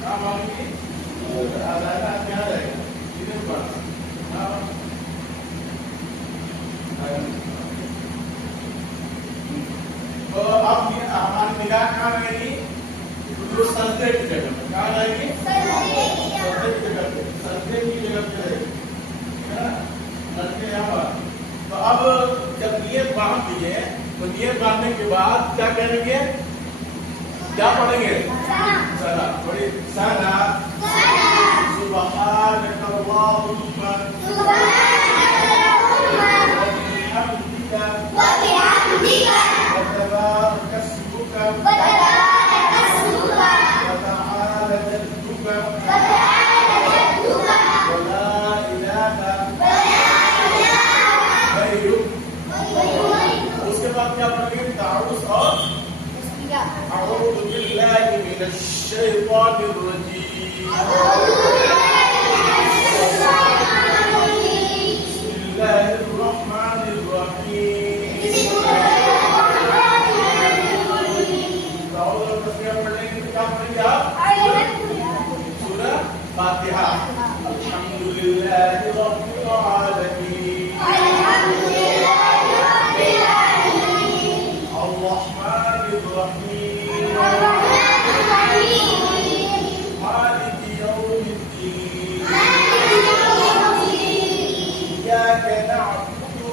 क्या मांगी आधा क्या रहेगा कितने पर तो अब हमारी निगाह कहाँ रहेगी तो सजदे की जगह पर कहाँ रहेगी सजदे की जगह पे सजदे की जगह पे रहेगी है ना सजदे यहाँ पर। तो अब जब नियत बांध दिए तो नियत बांधने के बाद क्या करेंगे क्या पढ़ेंगे सना बड़ी सना सुबहानक अल्लाहुम्मा व बिहम्दिका व तबारक अस्मुका व तआला जद्दुका व ला इलाहा गैरुक। उसके बाद क्या पढ़ेंगे ताउस और أعوذ بالله من الشيطان الرجيم بسم الله الرحمن الرحيم सूरह फातिहा अल्हम्दुलिल्लाहि रब्बिल आलमीन अर्रहमानिर रहीम मालिकि यौमिद्दीन इय्याका नअबुदु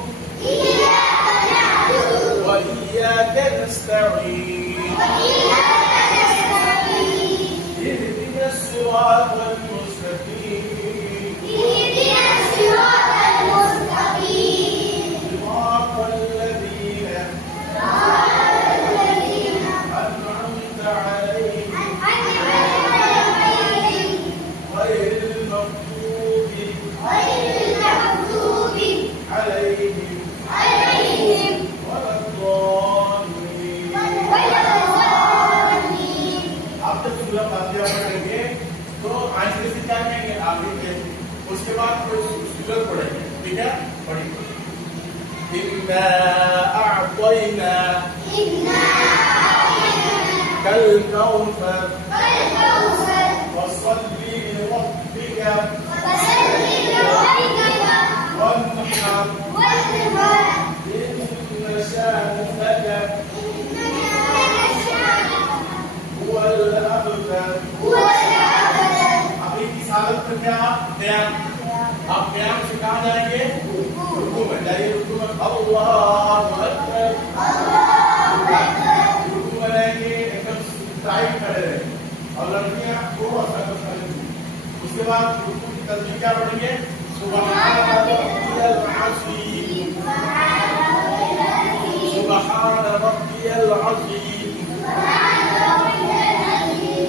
व इय्याका नस्तईन اهدنا الصراط المستقيم صراط الذين أنعمت عليهم غير المغضوب عليهم ولا الضالين। आप जब सूरह फातिहा पढ़ेंगे तो आयत से क्या कहेंगे आगे के उसके बाद कोई सूरत पढ़ेंगे ठीक है पढ़िए इन्ना अअतैना कल कौसर वसल्ली लिरब्बिक वन्हर इन्न शानिअक हुवल अबतर। अभी इस हालत में क्या ध्यान आप ध्यान से कहाँ जाएंगे रुकू में जाइए रुकू में अल्लाहु अकबर रुकू में रहेंगे एकदम टाइट खड़े रहेंगे और लड़कियां थोड़ा सा उसके बाद रुकू की तस्बीह क्या पढ़ेंगे सुबहान रब्बियल अज़ीम सुबहान रब्बियल अज़ीम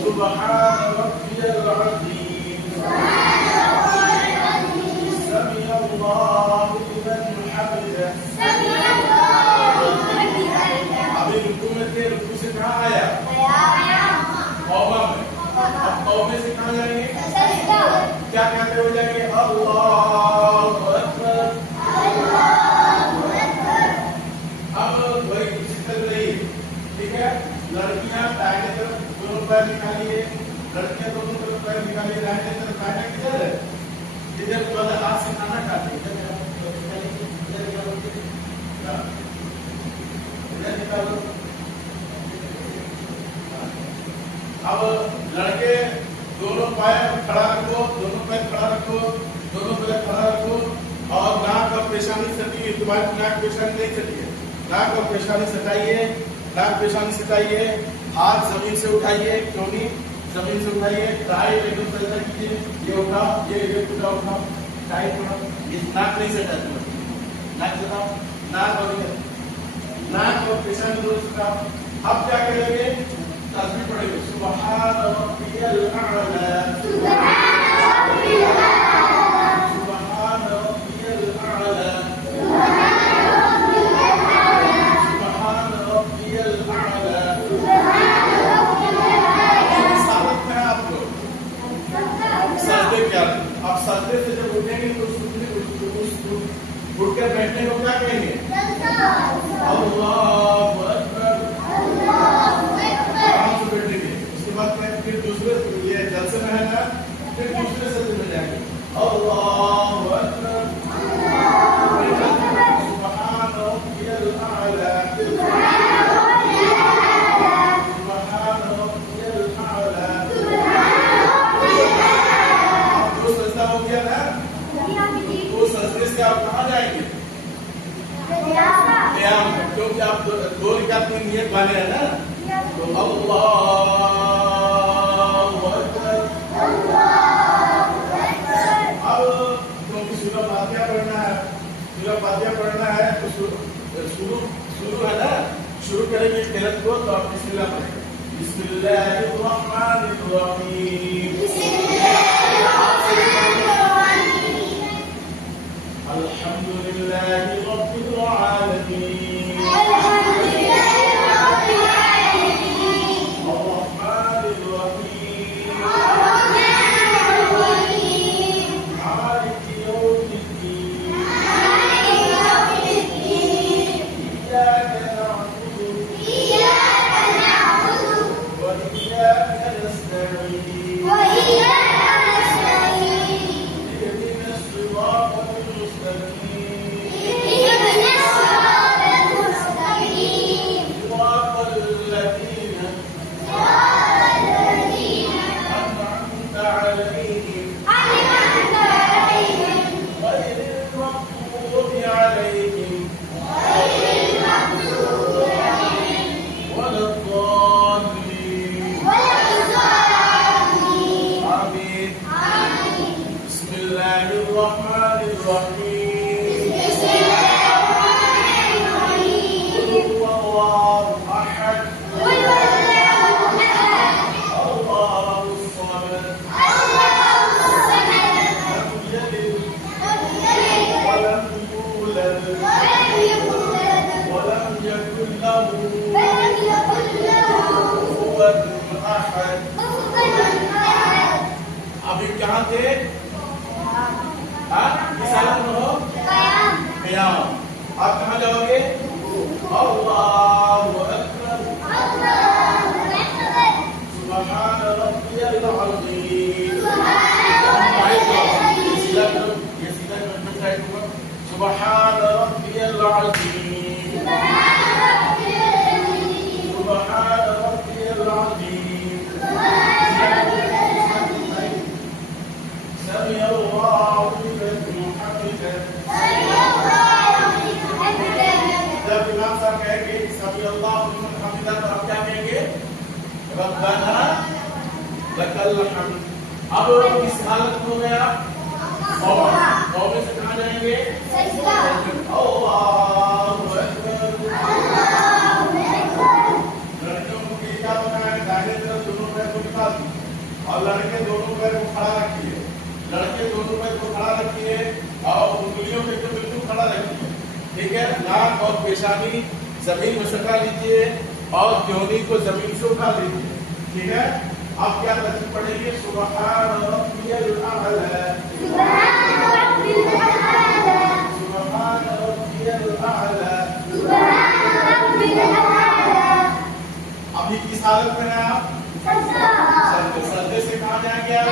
सुबहान रब्बियल अज़ीम समी अल्लाहु लिमन हमिदा। अभी रुकू में थे रुकू से कहाँ आया तौबा में अब तौबे से कहाँ जाएंगे क्या कहते हो जाएंगे अल्लाहु अकबर। अब वही चल रही है ठीक है लड़कियां दाहिने तरफ दोनों पैर निकालिए लड़कियां दोनों तरफ पैर निकालिए दाहिने तरफ दाहिना किधर है इधर वाला हाथ से खाना खाते इधर निकालो। अब लड़के दोनों पैर खड़ा रखो दोनों पैर खड़ा रखो दोनों पैर खड़ा रखो और नाक और पेशानी सटिए तुम्हारी नाक पेशानी नहीं सटिए नाक और पेशानी सटाइए नाक पेशानी सटाइए हाथ जमीन से उठाइए क्यों नहीं जमीन से उठाइए टाइट एकदम सजदा कीजिए ये उठाओ ये पूरा उठाओ टाइट उठाओ ये नाक नहीं सटाते नाक सटाओ नाक और पेशानी दोनों सटाओ। अब क्या करेंगे तस्बीह पढ़ेंगे सुबहान रब्बियल अअला सुबहान रब्बियल अअला सुबहान रब्बियल अअला। साबित है आप लोग सजदे क्या आप सजदे से जब उठेंगे तो उठ कर बैठने को क्या कहेंगे अल्लाहु अकबर। उसके बाद फिर दूसरे जलसे माने है ना, तो अल्लाहु अकबर। अब क्योंकि सूरह फातिहा पढ़ना है तो शुरू है ना, शुरू करेंगे किरत को, तो आप बिस्मिल्लाह पढ़ेंगे। बिस्मिल्लाहिर्रहमानिर्रहीम, अल्हम्दुलिल्लाहि रब्बिल आलमीन, अर्रहमानिर रहीम, मालिकि यौमिद्दीन, इय्याका नअबुदु व इय्याका नस्तईन, اهدنا الصراط المستقيم، صراط الذين أنعمت عليهم غير المغضوب عليهم ولا الضالين، آمين. بسم الله الرحمن الرحيم، قل هو الله أحد الله الصمد لم يلد ولم يولد ولم يكن له كفوا أحد. अभी कहाँ थे? किस हालत में हो? क़याम। आप कहाँ जाओगे? अल्लाहु अकबर, सुब्हान रब्बियल अज़ीम, ये सीधा सुब्हान रब्बियल अज़ीम, सुब्हान रब्बियल अज़ीम, समी अल्लाहु लिमन हमिदा। जब इमाम साहब कहेंगे समी अल्लाहु लिमन हमिदा, तो आप क्या कहेंगे? रब्बना लकल हम्द। अब इस हालत में हो गया, और से कहाँ जाएंगे? अल्लाहु अकबर। लड़कियों को क्या बनाया? दाहिने तरफ दोनों पैर को निकाल दो, और लड़के दोनों पैर को खड़ा रखिए। लड़के दोनों पैर को खड़ा रखिए और उंगलियों पे तो बिल्कुल खड़ा रखिए, ठीक है। नाक और पेशानी जमीन में सटा लीजिए और जोनी को जमीन से उठा लीजिए, ठीक है। अब क्या तरतीब पढ़ेंगे? सुब्हान रब्बियल आला, सुब्हान रब्बियल आला, सुब्हान रब्बियल आला। अभी किस हालत में है आप? सजदे से कहाँ जाएंगे आप?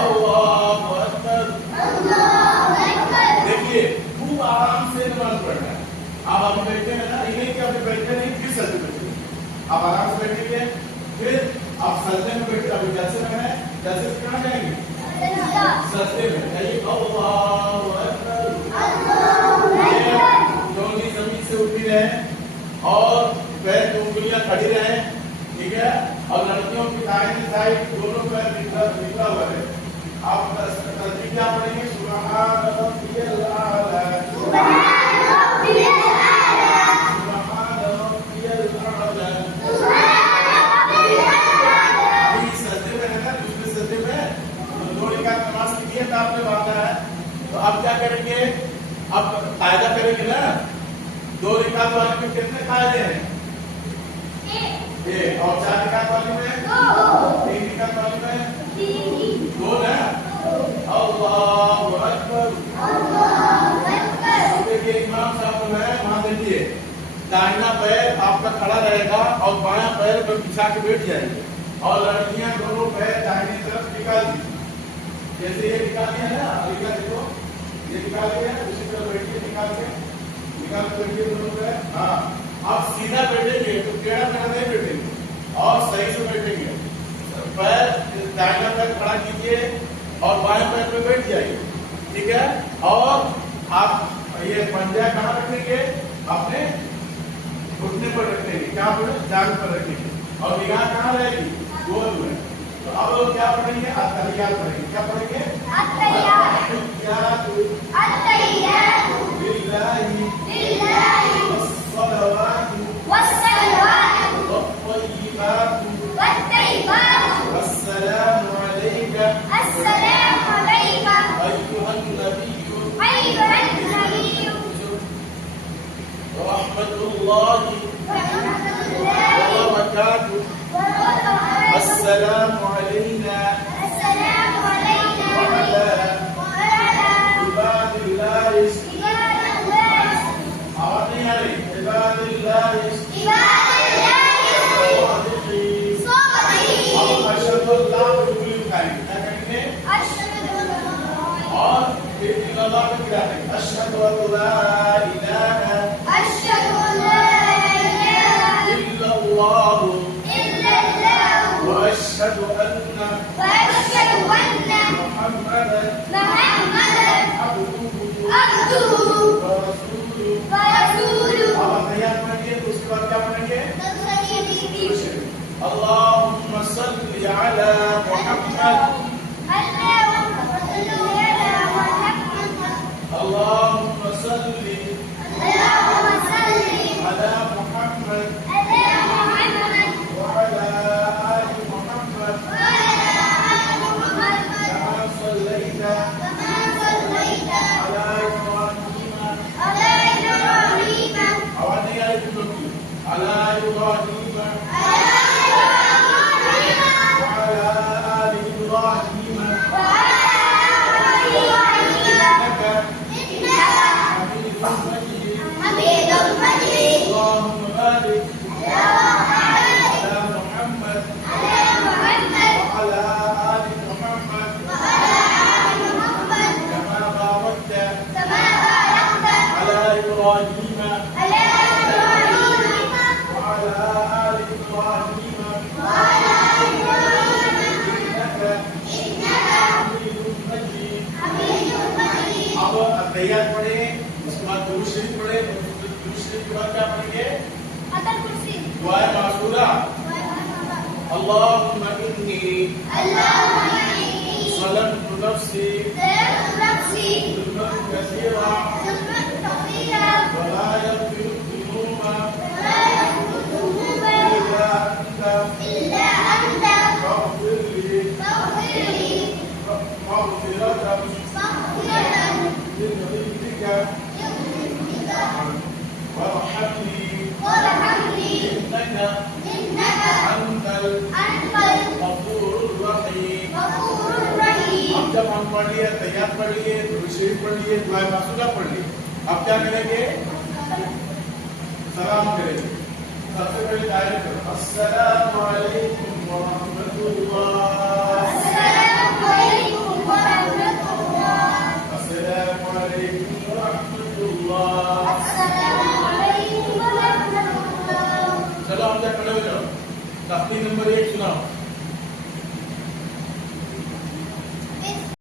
अल्लाहु अकबर। देखिए खूब आराम से नमाज पढ़ना है। आप अभी बैठे हैं ना, इन्हें क्या अभी बैठे नहीं, फिर सजदे में बैठे, आप आराम से बैठेंगे, फिर आप सजदे में बैठे। अभी जैसे में है, जैसे से कहाँ जाएंगे? सजदे में जाइए। अल्लाहु अकबर, जोनी जमीन से उठी रहे और पैर की उंगलियां खड़ी रहे, ठीक है। और लड़कियों की दाहिनी साइड दोनों पैर निकला हुआ है। आप तरतीब क्या पढ़ेंगे? सुब्हान रब्बियल आला, सुब्हान रब्बियल आला, सुब्हान रब्बियल आला। अभी सजदे में है ना, दूसरे सजदे में दो रकात नमाज की नियत आपने बांधा है, तो आप क्या करेंगे? अब कायदा करेंगे ना, दो रकात वाले में कितने कायदे हैं? और 4 रकात वाली में 3 रकात वाली में 2 ना। अल्लाहु अकबर, अल्लाहु अकबर। देखिए इमाम साहब जो है वहां देखिए, दाहिना पैर आपका खड़ा रहेगा और बायां पैर पर बिछा के बैठ जाएंगे, और लड़कियां दोनों पैर दाहिनी तरफ निकाल दीजिए। जैसे ये निकाल दिया ना, अलीका देखो ये निकाल दिया, दूसरी तरफ बैठिए, निकाल के बैठिए दोनों पैर। हाँ, आप सीधा बैठेंगे तो टेढ़ा मेढ़ा नहीं बैठेंगे और सही से बैठेंगे। पैर दाहिना पैर खड़ा कीजिए और बाएं पैर पे बैठ जाइए, ठीक है। और आप ये पंजा कहाँ रखेंगे? अपने घुटने पर रखेंगे, क्या पर? जांघ पर रखेंगे, और निगाह कहाँ रहेगी? गोद में। तो अब क्या पढ़ेंगे? अत्तहियात पढ़ेंगे। क्या पढ़ेंगे? अत्तहियात लिल्लाहि वस्सलावातु वत्तय्यिबातु अस्सलामु अलैका अय्युहन नबिय्यु रहमतुल्लाहि व बरकातुहु अस्सलामु अलैना वअला इबादिल्लाहि आवाज़ नहीं आ रही? इबादिल्लाहि अब अशहदु अल्लाह को उंगली उठाएंगे, क्या करेंगे? और फिर अल्लाह को गिराएंगे, अशहदु अल्ला इलाहा इल्लल्लाहु व अशहदु अन्ना मुहम्मदन अब्दुहु व रसूलुहु। अब तैयार पढ़िए, तो उसके बाद क्या पढ़ेंगे? अल्लाहुम्मा सल्लि अला मुहम्मद अल्लाहुम्मा सल्लि अला मुहम्मद वअला आलि मुहम्मद कमा सल्लैता अला इब्राहीम आवाज़ नहीं आ रही तुम लोग की? अला इब्राहीम वअला आलि इब्राहीम हमीदुम मजीद अल्लाहुम्मा बारिक अला मुहम्मद वअला आलि मुहम्मद कमा बारकता अला इब्राहीम वअला आलि इब्राहीम इन्नका हमीदुम मजीद। अब तैयार पढ़े, उसके बाद दुरूद शरीफ पढ़े, दुरूद शरीफ के बाद क्या पढ़ेंगे? दुआ मासूरा। अल्लाहुम्मा इन्नी ज़लमतु नफ्सी ज़ुल्मन कसीरा व ला यग़फिरु ज़ुनूबा इल्ला अंता फ़ाग़फिर ली मग़फ़िरतन मिन इंदिका वरहमनी इन्नका अंतल गफूरुर रहीम। अब जब हम पढ़ लिए, तैयार पढ़ लिए, दुरूद शरीफ पढ़ लिए, दुआ मासूरा पढ़ लिए, अब क्या करेंगे? सलाम करेंगे। सबसे पहले डायरेक्ट करो, अस्सलामु अलैकुम व रहमतुल्लाह। अस्सलामु अलैकुम व रहमतुल्लाह। चलो हम क्या खड़े हो जाओ, तख्ती नंबर 1 सुनाओ।